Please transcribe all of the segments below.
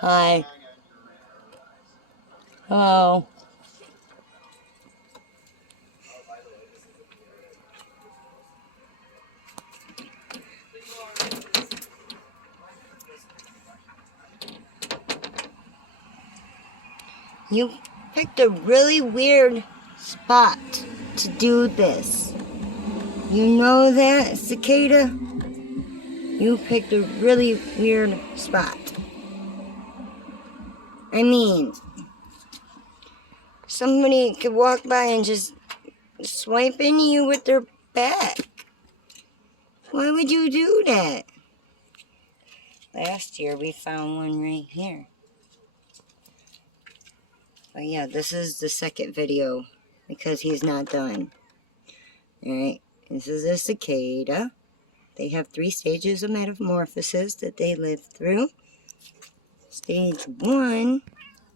Hi. Oh. You picked a really weird spot to do this. You know that, Cicada? You picked a really weird spot. I mean, somebody could walk by and just swipe into you with their back. Why would you do that? Last year we found one right here. But yeah, this is the second video because he's not done. Alright, this is a cicada. They have 3 stages of metamorphosis that they live through. Stage 1,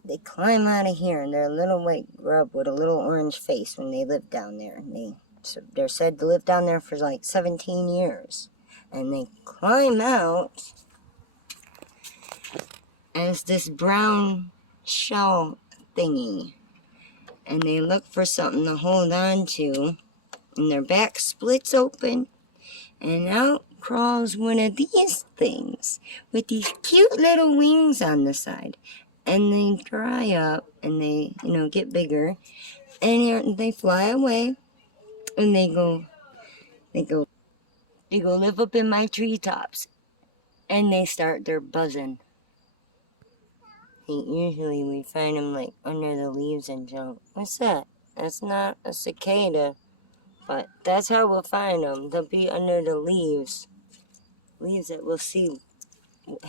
they climb out of here and they're a little white grub with a little orange face when they live down there. And they're said to live down there for like 17 years. And they climb out as this brown shell thingy. And they look for something to hold on to. And their back splits open. And out crawls one of these things with these cute little wings on the side. And they dry up and they, get bigger. And they fly away. And they go live up in my treetops. And they start their buzzing. Usually we find them like under the leaves and junk. What's that? That's not a cicada. But that's how we'll find them. They'll be under the leaves. Leaves that we'll see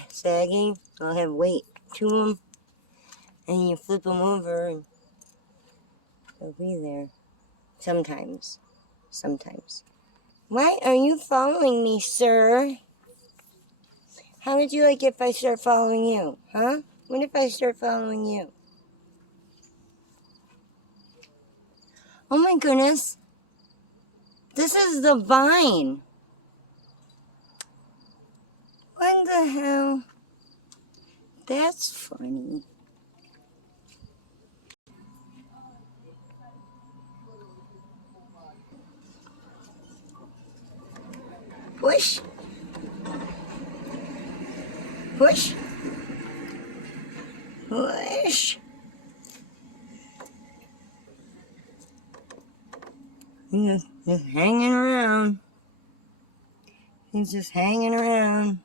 sagging. They'll have weight to them. And you flip them over and they'll be there. Sometimes. Sometimes. Why are you following me, sir? How would you like if I start following you? Huh? What if I start following you? Oh my goodness. This is the vine. What the hell? That's funny. Push. Push. Push. He's just hanging around. He's just hanging around.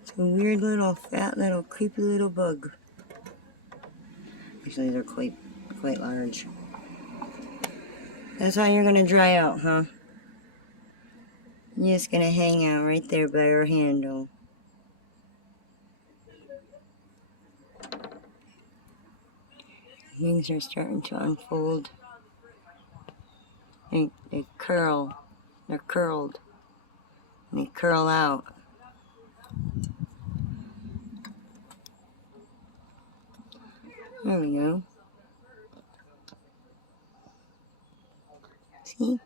It's a weird little, fat little, creepy little bug. Actually, they're quite large. That's how you're gonna dry out, huh? You're just gonna hang out right there by your handle. Things are starting to unfold. They curl. They're curled. And they curl out. There we go. See?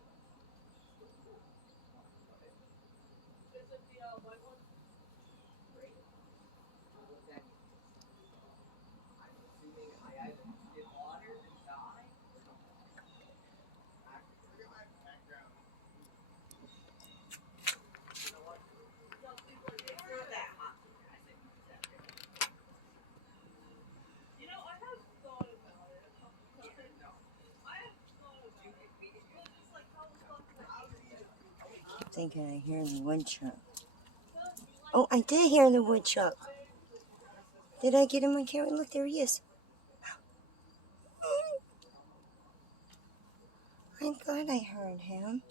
I think I hear the woodchuck. Oh, I did hear the woodchuck. Did I get him on camera? Look, there he is. I thought I heard him.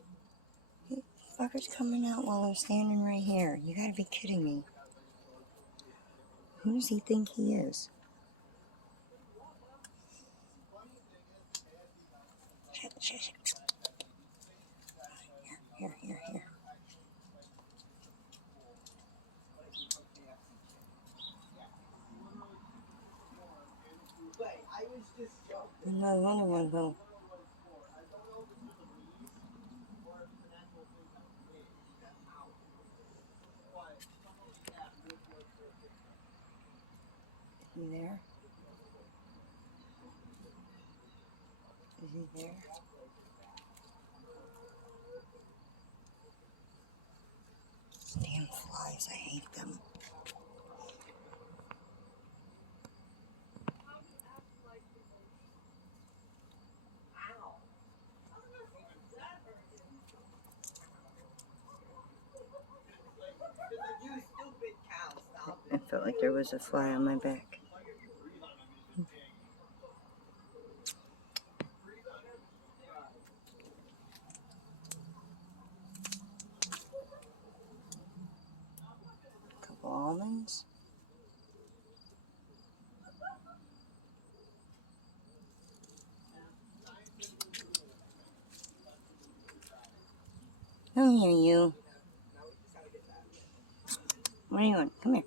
He fucker's coming out while I'm standing right here. You gotta be kidding me. Who does he think he is? Shit. Here. Another one go. You there? Is he there? Damn flies, I hate them. I felt like there was a fly on my back. A couple almonds. Come here, you. What are you doing? Come here.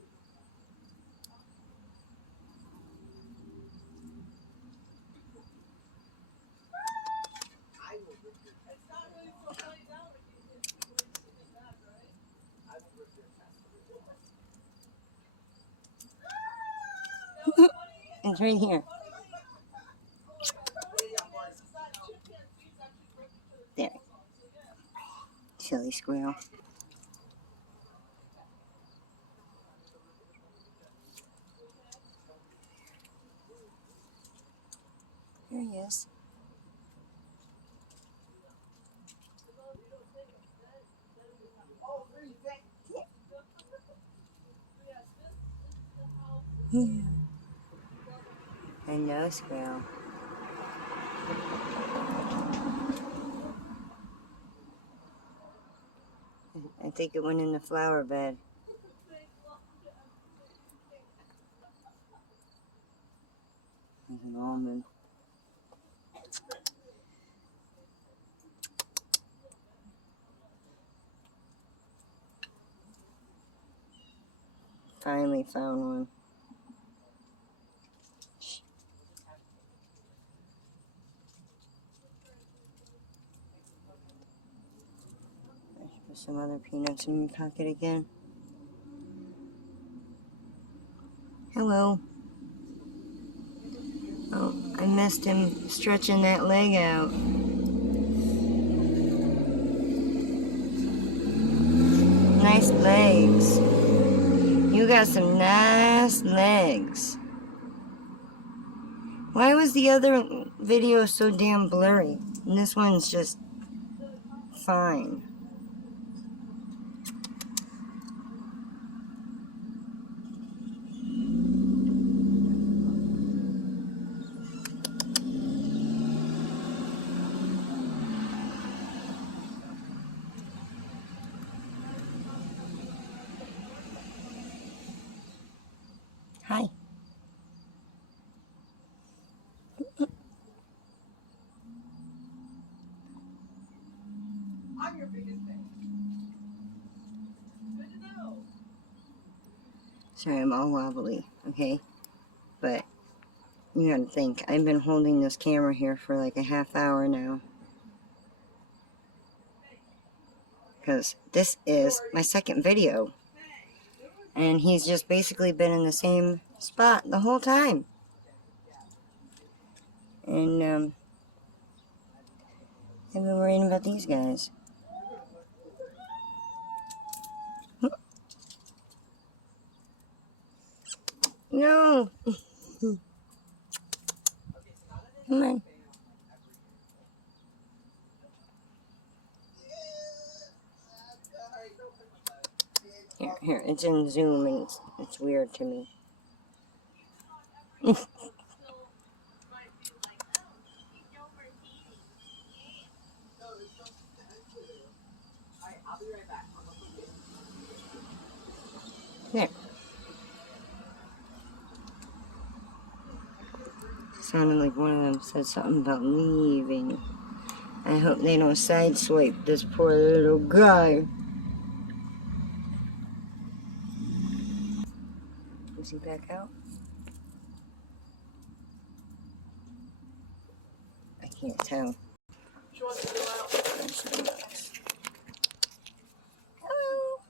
It's right here. There. Silly squirrel. There he is. I know, squirrel. I think it went in the flower bed. There's an almond. Finally found one. I should put some other peanuts in my pocket again. Hello. Oh, I missed him stretching that leg out. Nice legs. You got some nice legs. Why was the other video so damn blurry? And this one's just fine. Hi. I'm your biggest fan. Good to know. Sorry, I'm all wobbly, okay? But you gotta think, I've been holding this camera here for like a half hour now. Because this is my second video. And he's just basically been in the same spot the whole time. And, I've been worrying about these guys. No! Come on. Here, it's in Zoom and it's weird to me. I'll be right back. There. Sounded like one of them said something about leaving. I hope they don't sideswipe this poor little guy. Is he back out? I can't tell. Hello.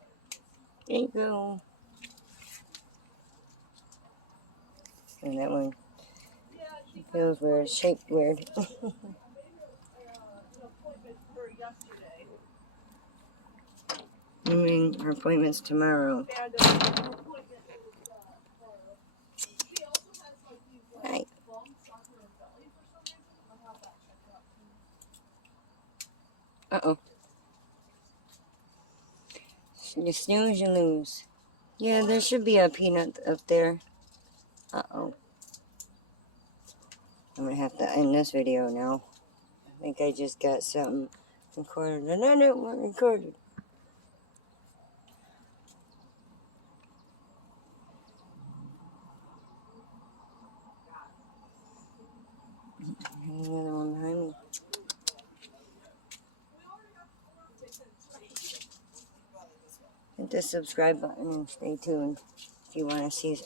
There you go. And that one feels weird, shaped weird. I mean, our appointment's tomorrow. Hi. Uh-oh. You snooze, you lose. Yeah, there should be a peanut up there. Uh-oh. I'm gonna have to end this video now. I think I just got something recorded and I didn't want recorded. Another one behind me. Hit the subscribe button and stay tuned if you want to see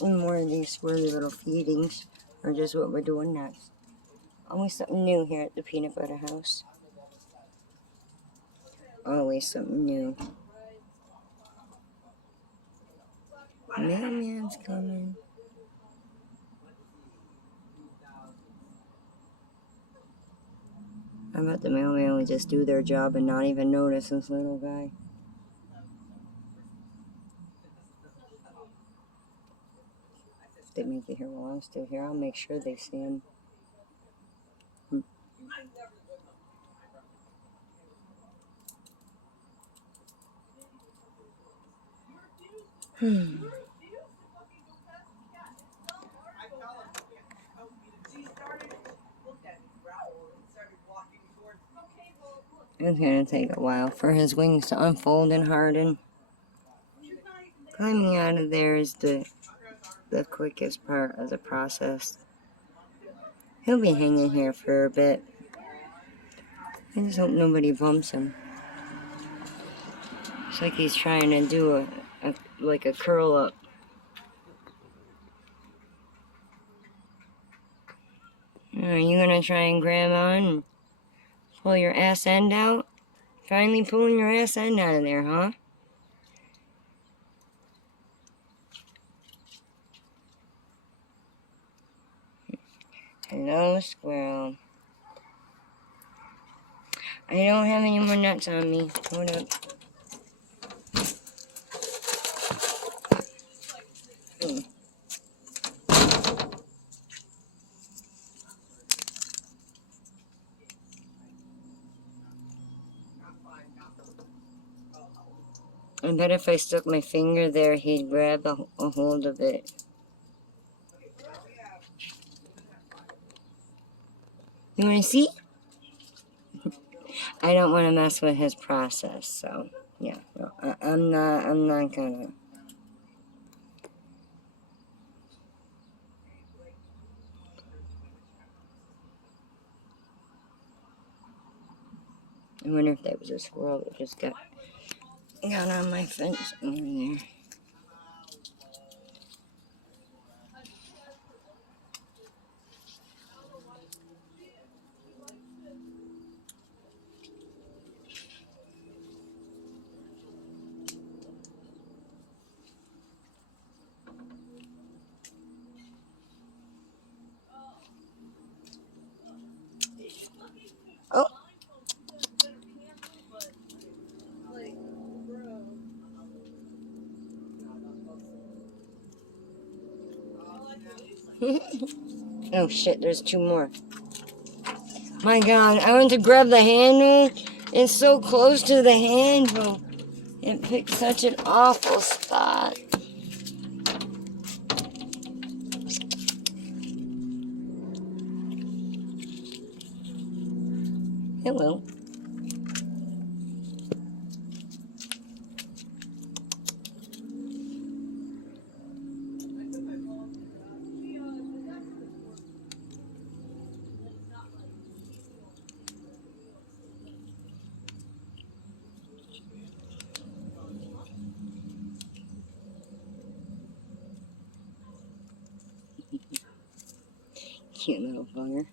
more of these squirrely little feedings or just what we're doing next. Always something new here at the Peanut Butter House. Always something new. Mailman's coming. I bet the mailman would just do their job and not even notice this little guy. If they make it here while I'm still here, I'll make sure they see him. It's gonna take a while for his wings to unfold and harden. Climbing out of there is the quickest part of the process. He'll be hanging here for a bit. I just hope nobody bumps him. It's like he's trying to do like a curl up. Are you gonna try and grab on and pull your ass end out? Finally pulling your ass end out of there, huh? Hello, squirrel. I don't have any more nuts on me. Hold up. I bet if I stuck my finger there, he'd grab a hold of it. You want to see? I don't want to mess with his process, so yeah, no, I'm not gonna. I wonder if that was a squirrel that just got on my fence over there. Oh. Oh shit, there's two more. My god, I went to grab the handle. It's so close to the handle. It picked such an awful spot. Hello. Cute little bugger.